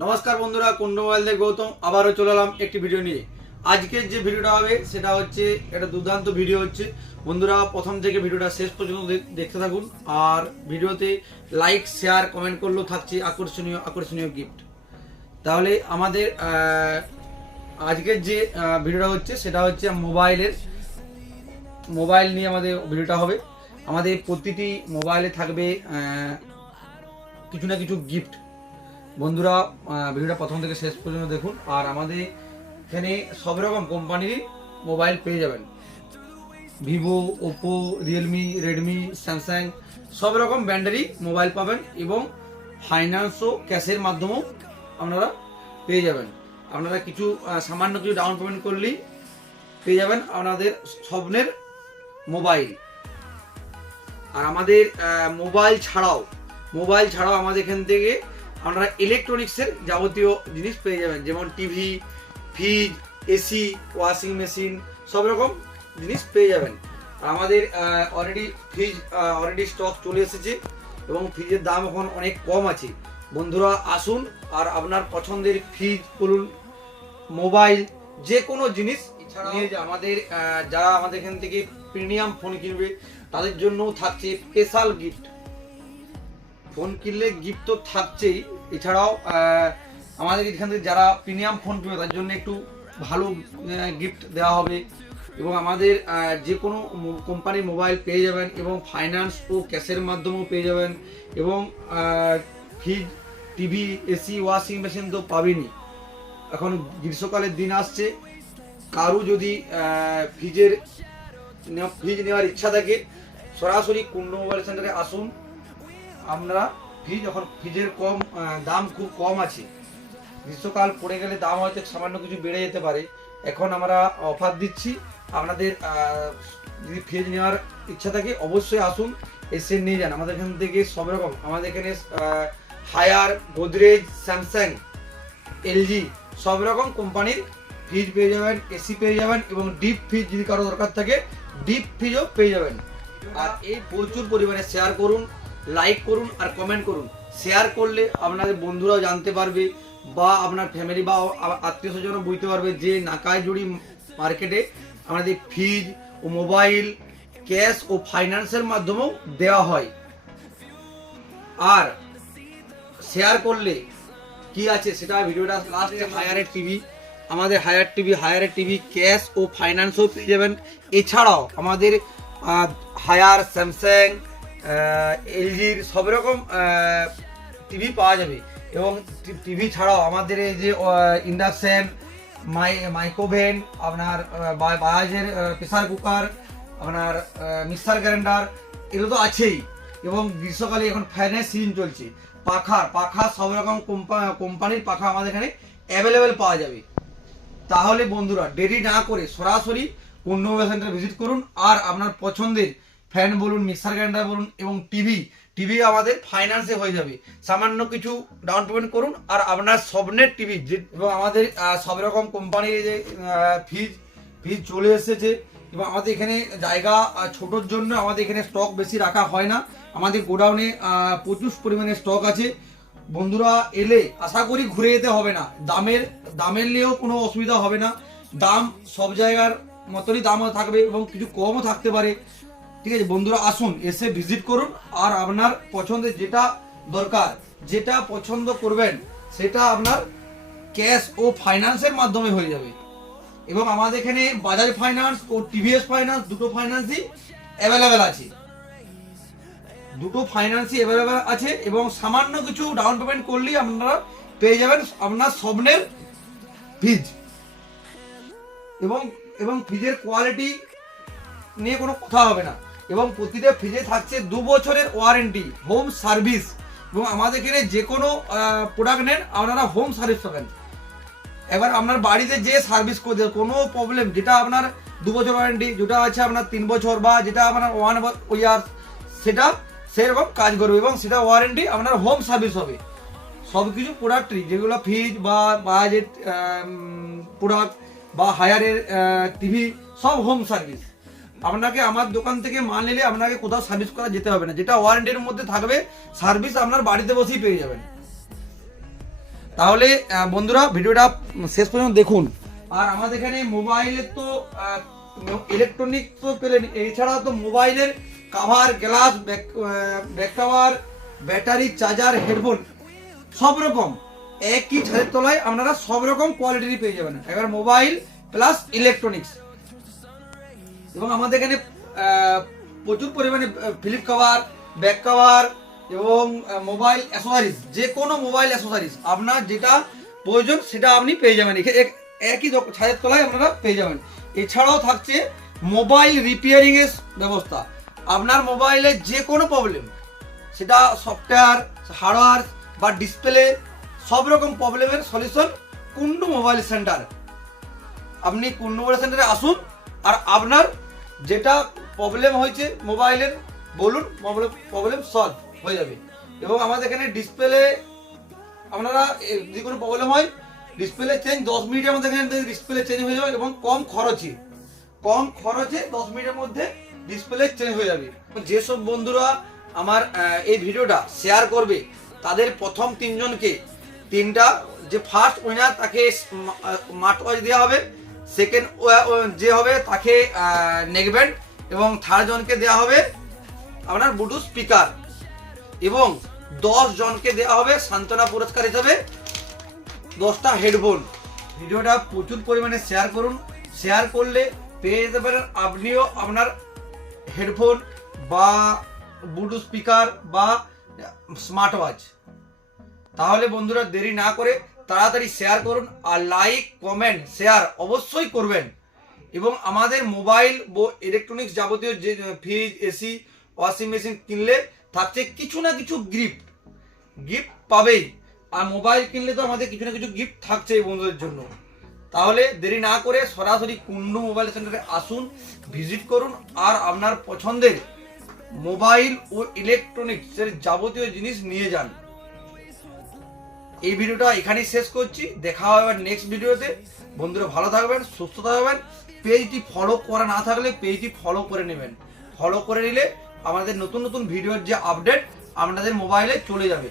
নমস্কার বন্ধুরা, কুন্ড মোবাইল থেকে গৌতম আবারও চলে এলাম একটি ভিডিও নিয়ে। আজকের যে ভিডিওটা হবে সেটা হচ্ছে একটা দুর্দান্ত ভিডিও হচ্ছে। বন্ধুরা প্রথম থেকে ভিডিওটা শেষ পর্যন্ত দেখতে থাকুন, আর ভিডিওতে লাইক শেয়ার কমেন্ট করলেও থাকছে আকর্ষণীয় আকর্ষণীয় গিফট। তাহলে আমাদের আজকের যে ভিডিওটা হচ্ছে সেটা হচ্ছে মোবাইল নিয়ে আমাদের ভিডিওটা হবে। আমাদের প্রতিটি মোবাইলে থাকবে কিছু না কিছু গিফট। বন্ধুরা ভিডিওটা প্রথম থেকে শেষ পর্যন্ত দেখুন, আর আমাদের এখানে সব রকম কোম্পানির মোবাইল পেয়ে যাবেন। Vivo, Oppo, Realme, Redmi, Samsung সব রকম ব্র্যান্ডেরই মোবাইল পাবেন, এবং ফাইন্যান্স ও ক্যাশের মাধ্যমেও আপনারা পেয়ে যাবেন। আপনারা কিছু সামান্য কিছু ডাউন পেমেন্ট করলেই পেয়ে যাবেন আপনাদের স্বপ্নের মোবাইল। আর আমাদের মোবাইল ছাড়াও আমাদের এখান থেকে আপনারা ইলেকট্রনিক্সের যাবতীয় জিনিস পেয়ে যাবেন, যেমন TV, fridge, AC, washing machine সব রকম জিনিস পেয়ে যাবেন। আর আমাদের অলরেডি স্টক চলে এসেছে, এবং ফ্রিজের দাম এখন অনেক কম আছে। বন্ধুরা আসুন, আর আপনার পছন্দের ফ্রিজ বলুন, মোবাইল, যে কোনো জিনিস নিয়ে আমাদের যারা আমাদের এখান থেকে প্রিমিয়াম ফোন কিনবে তাদের জন্যও থাকছে স্পেশাল গিফট। ফোন কিনলে গিফট তো থাকছেই, এছাড়াও আমাদের এখান থেকে যারা প্রিমিয়াম ফোন কিনবে তার জন্য একটু ভালো গিফট দেওয়া হবে, এবং আমাদের যে কোনো কোম্পানির মোবাইল পেয়ে যাবেন, এবং ফাইন্যান্স ও ক্যাশের মাধ্যমেও পেয়ে যাবেন। এবং fridge, TV, AC, washing machine তো পাবেনই। এখন গ্রীষ্মকালের দিন আসছে, কারু যদি ফ্রিজ নেওয়ার ইচ্ছা থাকে সরাসরি কুন্ড মোবাইল সেন্টারে আসুন। আমরা ফ্রিজের দাম খুব কম আছে। গ্রীষ্মকাল পড়ে গেলে দাম হয়তো সামান্য কিছু বেড়ে যেতে পারে। এখন আমরা অফার দিচ্ছি, আপনাদের যদি ফ্রিজ নেওয়ার ইচ্ছা থাকে অবশ্যই আসুন, এসে নিয়ে যান। আমাদের এখান থেকে সব রকম, আমাদের এখানে হায়ার, গোদরেজ, স্যামসাং, এলজি সব রকম কোম্পানির ফ্রিজ পেয়ে যাবেন, এসি পেয়ে যাবেন, এবং ডিপ ফ্রিজ যদি কারো দরকার থাকে ডিপ ফ্রিজও পেয়ে যাবেন। আর এই প্রচুর পরিমাণে শেয়ার করুন, লাইক করুন আর কমেন্ট করুন। শেয়ার করলে আপনাদের বন্ধুরাও জানতে পারবে, বা আপনার ফ্যামিলি বা আত্মীয় স্বজনও বুঝতে পারবে যে নাকাইজুড়ি মার্কেটে আমাদের ফ্রিজ ও মোবাইল ক্যাশ ও ফাইন্যান্সের মাধ্যমেও দেওয়া হয়। আর শেয়ার করলে কি আছে সেটা ভিডিওটা লাস্টে আমাদের হায়ারের টিভি ক্যাশ ও ফাইন্যান্সও পেয়ে যাবেন। এছাড়াও আমাদের হায়ার, স্যামসাং, এলজির সব রকম টিভি পাওয়া যাবে। এবং টিভি ছাড়াও আমাদের এই যে ইন্ডাকশন, মাইক্রোওভেন, আপনার বাজাজের প্রেসার কুকার, আপনার মিক্সার গ্রাইন্ডার এগুলো তো আছেই। এবং গ্রীষ্মকালে এখন ফ্যানের সিজন চলছে, পাখা সব রকম কোম্পানির পাখা আমাদের এখানে অ্যাভেলেবেল পাওয়া যাবে। তাহলে বন্ধুরা দেরি না করে সরাসরি কুন্ড মোবাইল সেন্টার ভিজিট করুন, আর আপনার পছন্দের ফ্যান বলুন, মিক্সার গ্রাইন্ডার বলুন, এবং টিভি আমাদের ফাইন্যান্সে হয়ে যাবে। সামান্য কিছু ডাউন পেমেন্ট করুন আর আপনার স্বপ্নের টিভি। এবং আমাদের সব রকম কোম্পানির যে ফ্রিজ চলে এসেছে, এবং আমাদের এখানে জায়গা ছোটোর জন্য আমাদের এখানে স্টক বেশি রাখা হয় না। আমাদের গোডাউনে প্রচুর পরিমাণে স্টক আছে। বন্ধুরা এলে আশা করি ঘুরে যেতে হবে না, দামের নিয়েও কোনো অসুবিধা হবে না। দাম সব জায়গার মতনই দামও থাকবে, এবং কিছু কমও থাকতে পারে। ঠিক আছে বন্ধুরা, আসুন, এসে ভিজিট করুন, আর আপনার পছন্দের যেটা দরকার, যেটা পছন্দ করবেন সেটা আপনার ক্যাশ ও ফাইন্যান্সের মাধ্যমে হয়ে যাবে। এবং আমাদের এখানে বাজাজ ফাইন্যান্স ও টিভিএস ফাইন্যান্স দুটো ফাইন্যান্সই অ্যাভেলেবেল আছে, এবং সামান্য কিছু ডাউন পেমেন্ট করলেই আপনারা পেয়ে যাবেন আপনার স্বপ্নের ফ্রিজ। এবং ফ্রিজের কোয়ালিটি নিয়ে কোনো কথা হবে না, এবং প্রতিটা ফ্রিজে থাকছে 2 বছরের ওয়ারেন্টি, হোম সার্ভিস। এবং আমাদের এখানে যে কোনো প্রোডাক্ট নেন আপনারা হোম সার্ভিস পাবেন। এবার আপনার বাড়িতে যে সার্ভিস করে দেবে, কোনো প্রবলেম, যেটা আপনার 2 বছর ওয়ারেন্টি, যেটা আছে আপনার 3 বছর, বা যেটা আপনার 1 ইয়ার, সেটা সেরকম কাজ করবে, এবং সেটা ওয়ারেন্টি আপনার হোম সার্ভিস হবে। সব কিছু প্রোডাক্টই, যেগুলো ফ্রিজ বা বাজেট প্রোডাক্ট বা হায়ারের টিভি সব হোম সার্ভিস। আপনাকে আমার দোকান থেকে মাল নিলে আপনাকে কোথাও সার্ভিস করা যেতে হবে না, যেটা ওয়ারেন্টির মধ্যে থাকবে, সার্ভিস আপনার বাড়িতে বসেই পেয়ে যাবেন। তাহলে বন্ধুরা ভিডিওটা শেষ পর্যন্ত দেখুন। আর আমাদের এখানে মোবাইলের তো ইলেকট্রনিক তো পেলেন, এছাড়াও তো মোবাইলের cover, glass, back cover, battery, charger, headphone সব রকম একই ছাদের তলায় আপনারা সব রকম কোয়ালিটির পেয়ে যাবেন। এবার মোবাইল প্লাস ইলেকট্রনিক্স, এবং আমাদের এখানে প্রচুর পরিমাণে ফ্লিপ কভার, ব্যাক কভার এবং মোবাইল অ্যাসেসরিজ, যে কোনো মোবাইল অ্যাসেসরিজ আপনার যেটা প্রয়োজন সেটা আপনি পেয়ে যাবেন একই ছাদের তলায় আপনারা পেয়ে যাবেন। এছাড়াও থাকছে মোবাইল রিপেয়ারিং এর ব্যবস্থা। আপনার মোবাইলে যে কোনো প্রবলেম, সেটা সফটওয়্যার, হার্ডওয়্যার বা ডিসপ্লে, সব রকম প্রবলেমের সলিউশন কুন্ডু মোবাইল সেন্টার। আপনি কুন্ডু মোবাইল সেন্টারে আসুন, আর আপনার যেটা প্রবলেম হয়েছে মোবাইলের বলুন, প্রবলেম সলভ হয়ে যাবে। এবং আমাদের এখানে ডিসপ্লে, আপনারা যদি কোনো প্রবলেম হয় ডিসপ্লে চেঞ্জ 10 মিনিটের মধ্যে এখানে ডিসপ্লে চেঞ্জ হয়ে যাবে, এবং কম খরচে 10 মিনিটের মধ্যে ডিসপ্লে চেঞ্জ হয়ে যাবে। যেসব বন্ধুরা আমার এই ভিডিওটা শেয়ার করবে তাদের প্রথম 3 জনকে 3টা, যে ফার্স্ট উইনার তাকে স্মার্ট ওয়াচ দেওয়া হবে, সেকেন্ড যে হবে তাকে নেকব্যান্ড, এবং থার্ড জনকে দেওয়া হবে আপনার ব্লুটুথ স্পিকার, এবং 10 জনকে দেওয়া হবে সান্ত্বনা পুরস্কার হিসাবে 10টা হেডফোন। ভিডিওটা প্রচুর পরিমাণে শেয়ার করুন, শেয়ার করলে পেয়ে যেতে পারেন আপনিও আপনার হেডফোন বা ব্লুটুথ স্পিকার বা স্মার্ট ওয়াচ। তাহলে বন্ধুরা দেরি না করে তাড়াতাড়ি শেয়ার করুন, আর লাইক, কমেন্ট, শেয়ার অবশ্যই করবেন। এবং আমাদের মোবাইল ও ইলেকট্রনিক্স যাবতীয় যে ফ্রিজ, এসি, ওয়াশিং মেশিন কিনলে থাকছে কিছু না কিছু গিফট পাবেই। আর মোবাইল কিনলে তো আমাদের কিছু না কিছু গিফট থাকছে এই বন্ধুদের জন্য। তাহলে দেরি না করে সরাসরি কুন্ডু মোবাইল সেন্টারে আসুন, ভিজিট করুন, আর আপনার পছন্দের মোবাইল ও ইলেকট্রনিক্সের যাবতীয় জিনিস নিয়ে যান। এই ভিডিওটা এখানেই শেষ করছি, দেখা হবে নেক্সট ভিডিওতে। বন্ধুরা ভালো থাকবেন, সুস্থ থাকবেন। পেজটি ফলো করা না থাকলে পেজটি ফলো করে নেবেন। ফলো করে নিলে আমাদের নতুন নতুন ভিডিওর যে আপডেট আপনাদের মোবাইলে চলে যাবে।